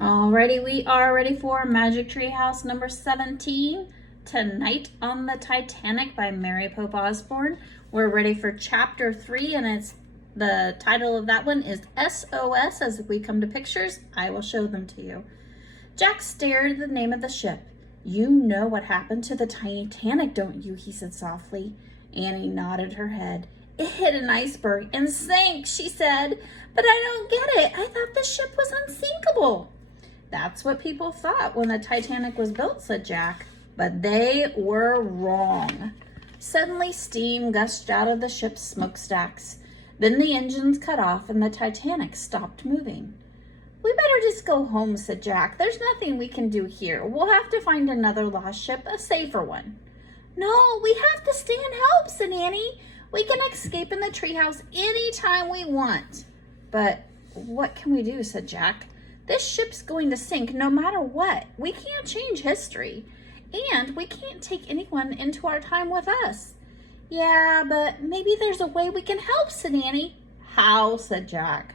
Alrighty, we are ready for Magic Tree House number 17, Tonight on the Titanic by Mary Pope Osborne. We're ready for chapter 3, and the title of that one is SOS. As we come to pictures, I will show them to you. Jack stared at the name of the ship. "You know what happened to the Titanic, don't you?" he said softly. Annie nodded her head. "It hit an iceberg and sank," she said. "But I don't get it. I thought the ship was unsinkable." "That's what people thought when the Titanic was built," said Jack. "But they were wrong." Suddenly, steam gushed out of the ship's smokestacks. Then the engines cut off and the Titanic stopped moving. "We better just go home," said Jack. "There's nothing we can do here. We'll have to find another lost ship, a safer one." "No, we have to stay and help," said Annie. "We can escape in the treehouse anytime we want." "But what can we do?" said Jack. "This ship's going to sink no matter what. We can't change history. And we can't take anyone into our time with us." "Yeah, but maybe there's a way we can help," said Annie. "How?" said Jack.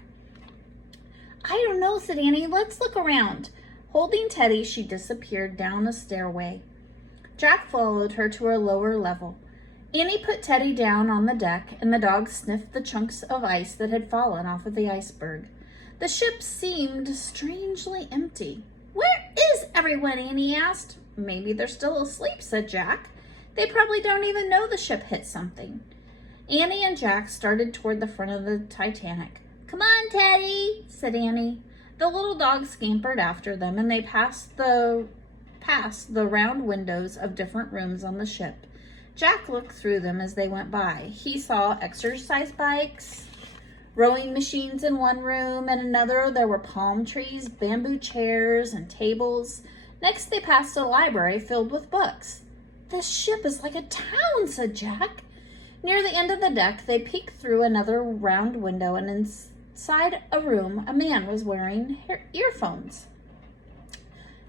"I don't know," said Annie. "Let's look around." Holding Teddy, she disappeared down a stairway. Jack followed her to a lower level. Annie put Teddy down on the deck, and the dog sniffed the chunks of ice that had fallen off of the iceberg. The ship seemed strangely empty. "Where is everyone?" Annie asked. "Maybe they're still asleep," said Jack. "They probably don't even know the ship hit something." Annie and Jack started toward the front of the Titanic. "Come on, Teddy," said Annie. The little dog scampered after them, and they passed the round windows of different rooms on the ship. Jack looked through them as they went by. He saw exercise bikes, rowing machines in one room, and another there were palm trees, bamboo chairs, and tables. Next they passed a library filled with books. "This ship is like a town," said Jack. Near the end of the deck, they peeked through another round window, and inside a room, a man was wearing earphones.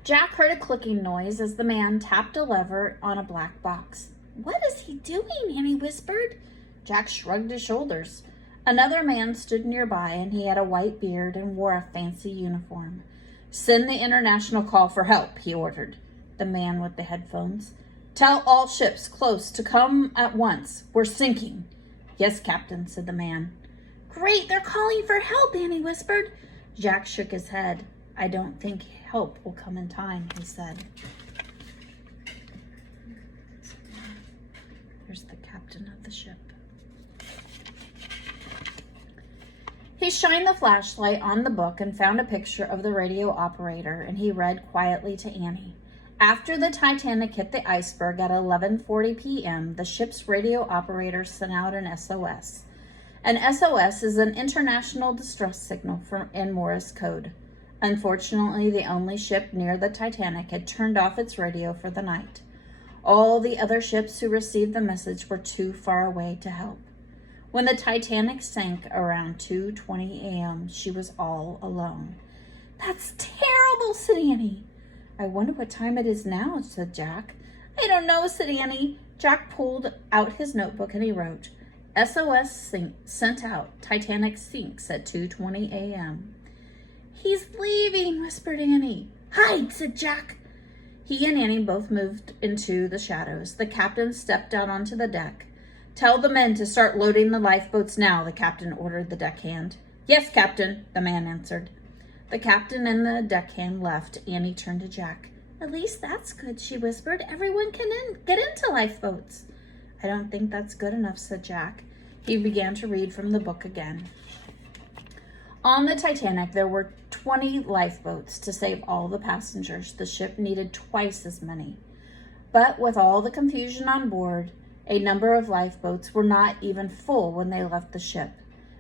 Jack heard a clicking noise as the man tapped a lever on a black box. "What is he doing?" Annie whispered. Jack shrugged his shoulders. Another man stood nearby, and he had a white beard and wore a fancy uniform. "Send the international call for help," he ordered. The man with the headphones. "Tell all ships close to come at once. We're sinking." "Yes, Captain," said the man. "Great, they're calling for help," Annie whispered. Jack shook his head. "I don't think help will come in time," he said. There's the captain of the ship. He shined the flashlight on the book and found a picture of the radio operator, and he read quietly to Annie. After the Titanic hit the iceberg at 11:40 p.m., the ship's radio operator sent out an SOS. An SOS is an international distress signal in Morse code. Unfortunately, the only ship near the Titanic had turned off its radio for the night. All the other ships who received the message were too far away to help. When the Titanic sank around 2:20 a.m., she was all alone. "That's terrible," said Annie. "I wonder what time it is now," said Jack. "I don't know," said Annie. Jack pulled out his notebook and he wrote, "SOS sent out. Titanic sinks at 2:20 a.m. "He's leaving," whispered Annie. "Hide," said Jack. He and Annie both moved into the shadows. The captain stepped out onto the deck. "Tell the men to start loading the lifeboats now," the captain ordered the deckhand. "Yes, Captain," the man answered. The captain and the deckhand left. Annie turned to Jack. "At least that's good," she whispered. "Everyone can get into lifeboats." "I don't think that's good enough," said Jack. He began to read from the book again. On the Titanic, there were 20 lifeboats to save all the passengers. The ship needed twice as many. But with all the confusion on board, a number of lifeboats were not even full when they left the ship.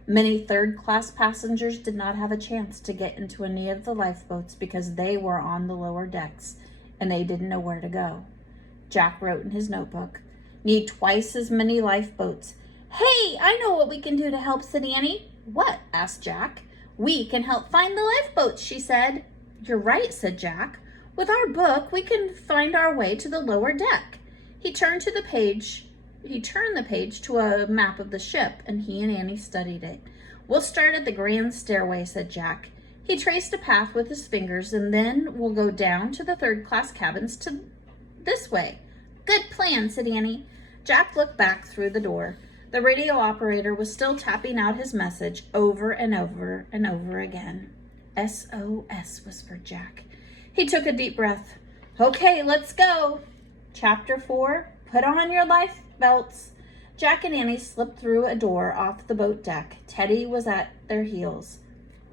Many third-class passengers did not have a chance to get into any of the lifeboats because they were on the lower decks and they didn't know where to go. Jack wrote in his notebook, "Need twice as many lifeboats." "Hey, I know what we can do to help," said Annie. "What?" asked Jack. "We can help find the lifeboats," she said. "You're right," said Jack. "With our book, we can find our way to the lower deck." He turned the page to a map of the ship, and he and Annie studied it. "We'll start at the grand stairway," said Jack. He traced a path with his fingers, and then we'll go down to the third-class cabins to this way. Good plan, said Annie. Jack looked back through the door. The radio operator was still tapping out his message over and over and over again. SOS, whispered Jack. He took a deep breath. Okay, let's go. Chapter 4, Put on your life belts. Jack and Annie slipped through a door off the boat deck. Teddy was at their heels.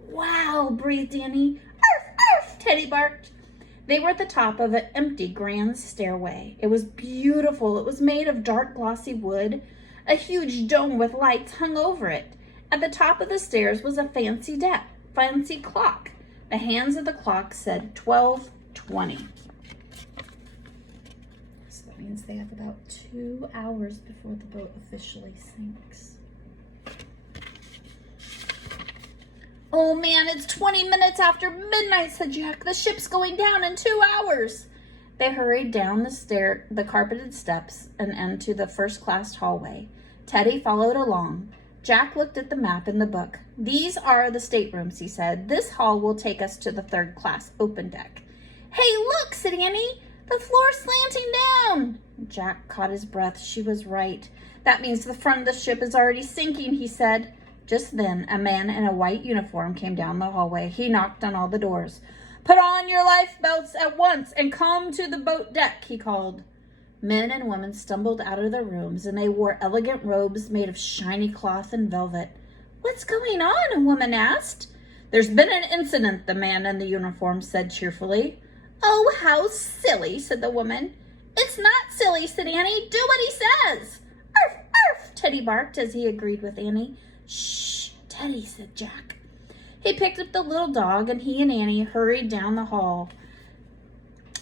Wow, breathed Annie. Arf, arf, Teddy barked. They were at the top of an empty grand stairway. It was beautiful. It was made of dark glossy wood. A huge dome with lights hung over it. At the top of the stairs was a fancy clock. The hands of the clock said 12:20. So that means they have about 2 hours before the boat officially sinks. Oh man, it's 20 minutes after midnight, said Jack. The ship's going down in 2 hours. They hurried down the carpeted steps and into the first-class hallway. Teddy followed along. Jack looked at the map in the book. These are the staterooms, he said. This hall will take us to the third-class open deck. Hey, look, said Annie. The floor's slanting down. Jack caught his breath. She was right. That means the front of the ship is already sinking, he said. Just then, a man in a white uniform came down the hallway. He knocked on all the doors. Put on your life belts at once and come to the boat deck, he called. Men and women stumbled out of their rooms, and they wore elegant robes made of shiny cloth and velvet. What's going on? A woman asked. There's been an incident, the man in the uniform said cheerfully. Oh, how silly, said the woman. It's not silly, said Annie. Do what he says. Arf, arf, Teddy barked as he agreed with Annie. Shh, Teddy, said Jack. He picked up the little dog, and he and Annie hurried down the hall.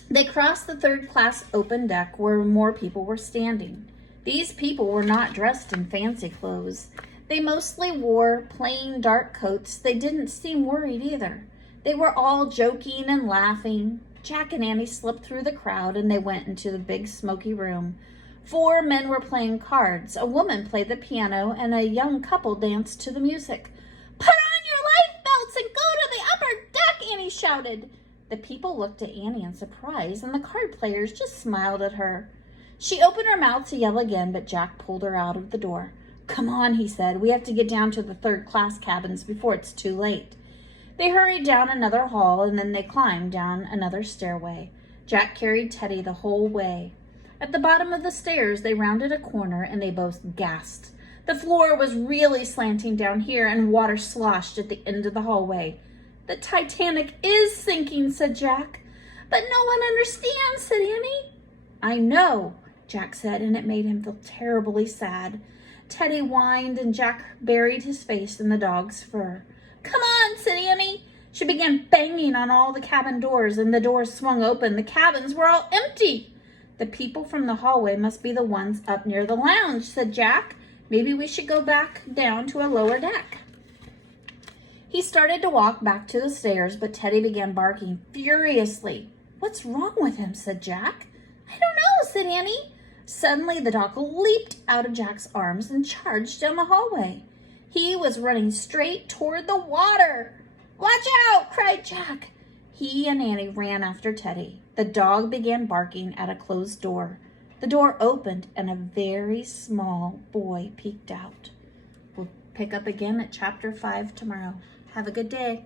They crossed the third-class open deck where more people were standing. These people were not dressed in fancy clothes. They mostly wore plain dark coats. They didn't seem worried either. They were all joking and laughing. Jack and Annie slipped through the crowd, and they went into the big smoky room. 4 men were playing cards. A woman played the piano, and a young couple danced to the music. Put on your life belts and go to the upper deck, Annie shouted. The people looked at Annie in surprise, and the card players just smiled at her. She opened her mouth to yell again, but Jack pulled her out of the door. Come on, he said. We have to get down to the third-class cabins before it's too late. They hurried down another hall, and then they climbed down another stairway. Jack carried Teddy the whole way. At the bottom of the stairs, they rounded a corner, and they both gasped. The floor was really slanting down here, and water sloshed at the end of the hallway. The Titanic is sinking, said Jack. But no one understands, said Annie. I know, Jack said, and it made him feel terribly sad. Teddy whined, and Jack buried his face in the dog's fur. Come on, said Annie. She began banging on all the cabin doors, and the doors swung open. The cabins were all empty. The people from the hallway must be the ones up near the lounge, said Jack. Maybe we should go back down to a lower deck. He started to walk back to the stairs, but Teddy began barking furiously. What's wrong with him, said Jack. I don't know, said Annie. Suddenly, the dog leaped out of Jack's arms and charged down the hallway. He was running straight toward the water. Watch out, cried Jack. He and Annie ran after Teddy. The dog began barking at a closed door. The door opened, and a very small boy peeked out. We'll pick up again at chapter 5 tomorrow. Have a good day.